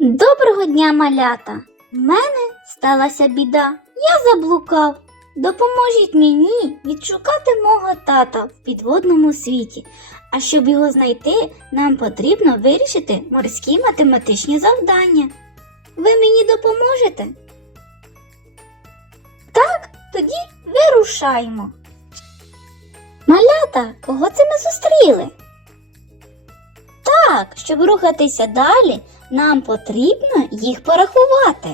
Доброго дня, малята! В мене сталася біда. Я заблукав. Допоможіть мені відшукати мого тата в підводному світі. А щоб його знайти, нам потрібно вирішити морські математичні завдання. Ви мені допоможете? Так, тоді вирушаємо. Малята, кого це ми зустріли? Так, щоб рухатися далі, нам потрібно їх порахувати.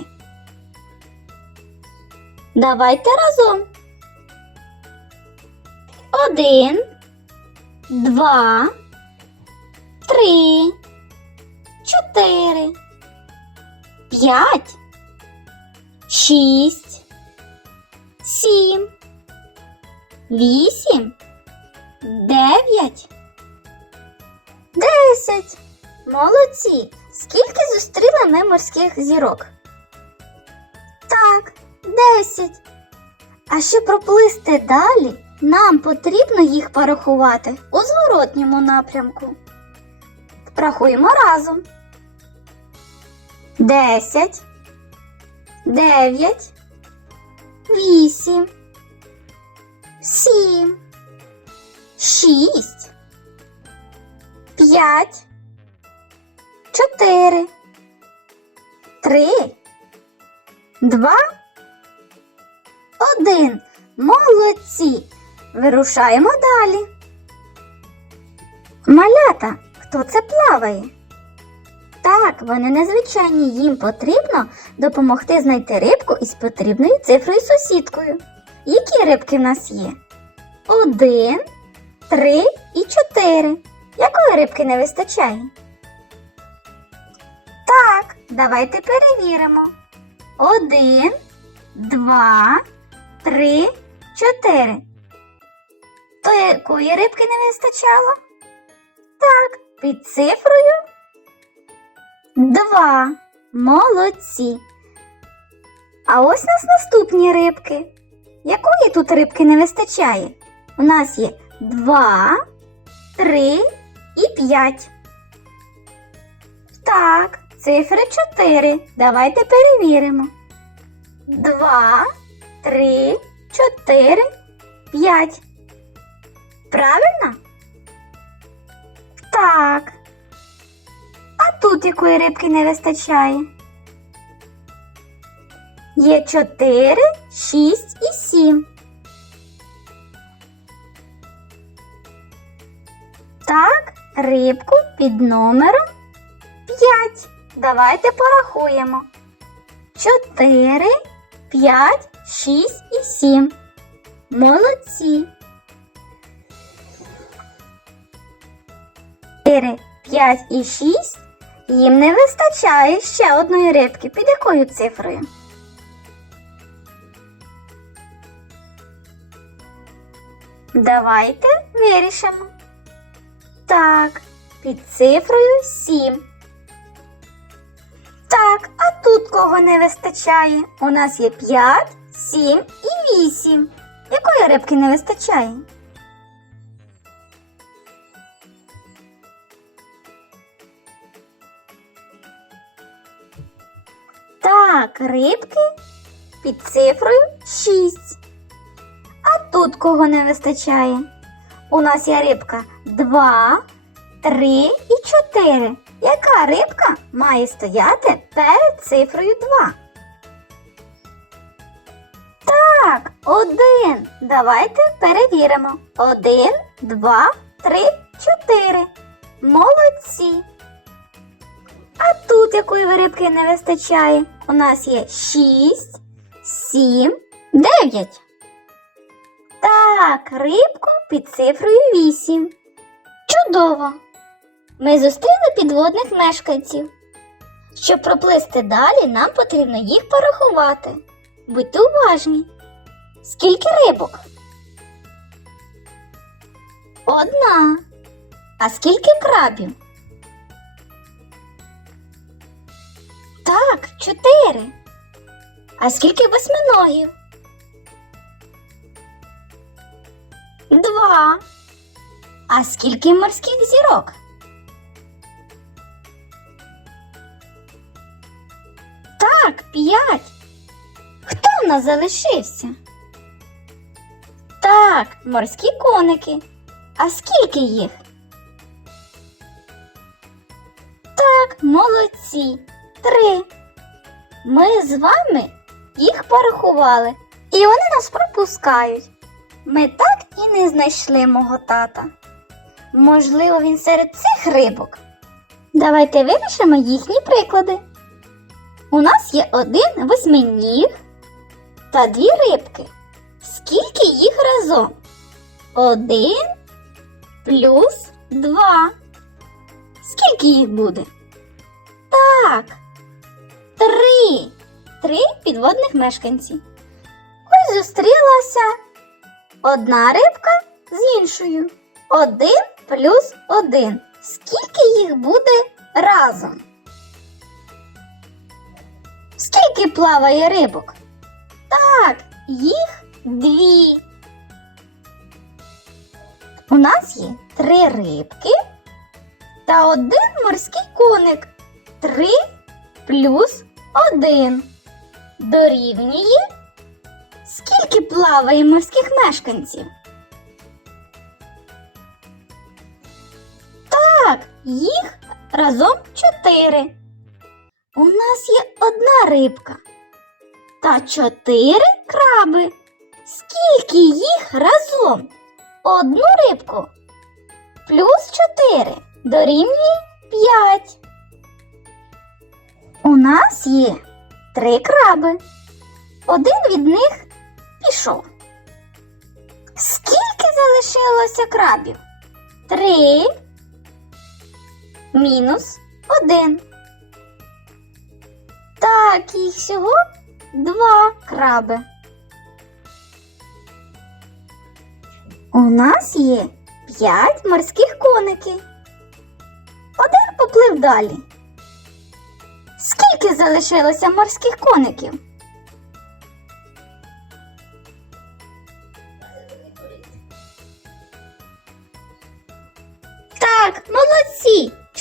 Давайте разом. Один, два, три, чотири, п'ять, шість, сім, вісім, дев'ять. Десять. Молодці. Скільки зустріли ми морських зірок? Так, десять. А щоб проплисти далі, нам потрібно їх порахувати у зворотньому напрямку. Рахуємо разом. Десять. Дев'ять. Вісім. Сім. Шість. П'ять. Чотири. Три. Два. Один. Молодці. Вирушаємо далі. Малята, хто це плаває? Так, вони незвичайні, їм потрібно допомогти знайти рибку із потрібною цифрою сусідкою. Які рибки в нас є? Один, три і чотири. Якої рибки не вистачає? Так, давайте перевіримо. Один, два, три, чотири. То якої рибки не вистачало? Так, під цифрою два. Молодці. А ось у нас наступні рибки. Якої тут рибки не вистачає? У нас є два, три і п'ять. Так, цифри 4. Давайте перевіримо. 2, 3, 4, 5. Правильно? Так. А тут якої рибки не вистачає? Є 4, 6 і 7. Рибку під номером 5. Давайте порахуємо. 4, 5, 6 і 7. Молодці. 4, 5 і 6. Їм не вистачає ще одної рибки. Під якою цифрою? Давайте вирішимо. Так, під цифрою 7. Так, а тут кого не вистачає? У нас є 5, 7 і 8. Якої рибки не вистачає? Так, рибки під цифрою 6. А тут кого не вистачає? У нас є рибка 2, 3 і 4. Яка рибка має стояти перед цифрою 2? Так, один. Давайте перевіримо. Один, два, три, чотири. Молодці. А тут якої рибки не вистачає? У нас є 6, 7, 9. Так, рибку під цифрою 8. Чудово! Ми зустріли підводних мешканців. Щоб проплисти далі, нам потрібно їх порахувати. Будьте уважні. Скільки рибок? Одна. А скільки крабів? Так, чотири. А скільки восьминогів? Два. А скільки морських зірок? Так, п'ять. Хто в нас залишився? Так, морські коники. А скільки їх? Так, молодці. Три. Ми з вами їх порахували, і вони нас пропускають. Ми так і не знайшли мого тата. Можливо, він серед цих рибок. Давайте вирішимо їхні приклади. У нас є один восьминіг та дві рибки. Скільки їх разом? Один плюс два. Скільки їх буде? Так. Три. Три підводних мешканці. Ось зустрілася одна рибка з іншою. Один плюс один. Скільки їх буде разом? Скільки плаває рибок? Так, їх дві. У нас є три рибки та один морський коник. Три плюс один. Дорівнює. Скільки плаває морських мешканців? Так, їх разом чотири. У нас є одна рибка та чотири краби. Скільки їх разом? Одну рибку плюс чотири дорівнює п'ять. У нас є три краби. Один від них пішов. Скільки залишилося крабів? Три мінус один. Так, їх всього два краби. У нас є п'ять морських коників. Один поплив далі. Скільки залишилося морських коників?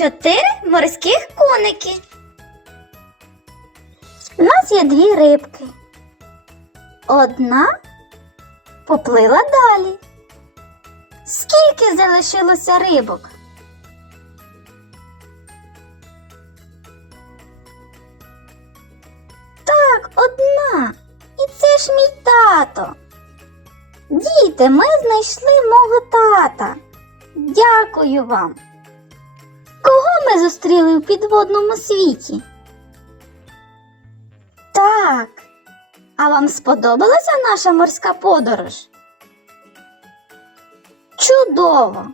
Чотири морських коники. У нас є дві рибки. Одна поплила далі. Скільки залишилося рибок? Так, одна. І це ж мій тато. Діти, ми знайшли мого тата. Дякую вам. Зустріли в підводному світі? Так. А вам сподобалася наша морська подорож? Чудово!